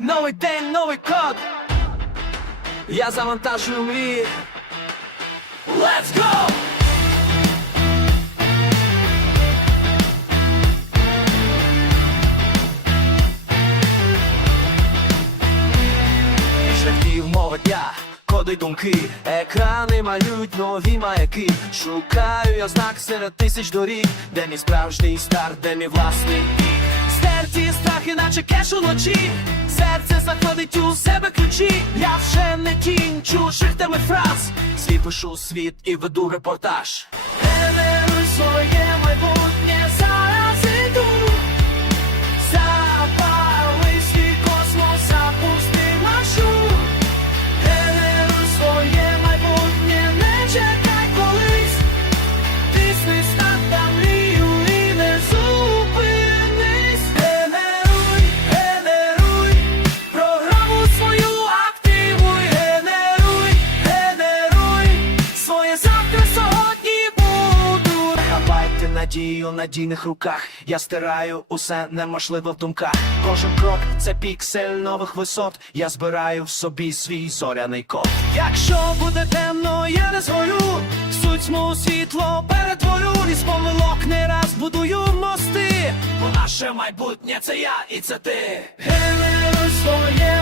новий день, новий код. Я завантажую мрії. Let's go! Шляхів мова дня, коди думки, екрани малюють нові маяки. Шукаю я знак серед тисяч доріг, де мій справжній старт, де мій власний наче кеш уночі, серце закладить у себе ключі. Я вже не тінь чужих теми фраз. Свій пишу світ і веду репортаж. Генеруй своє майбутнє надію надійних руках. Я стираю усе неможливе в думках. Кожен крок це піксель нових висот. Я збираю в собі свій зоряний код. Якщо буде темно, я не згорю. Суть мого світло перетворю Із помилок не раз будую мости. Бо наше майбутнє це я і це ти. Генеруй своє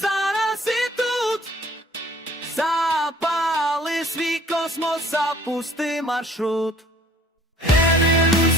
зараз і тут запали свій космос, запусти маршрут. Hey,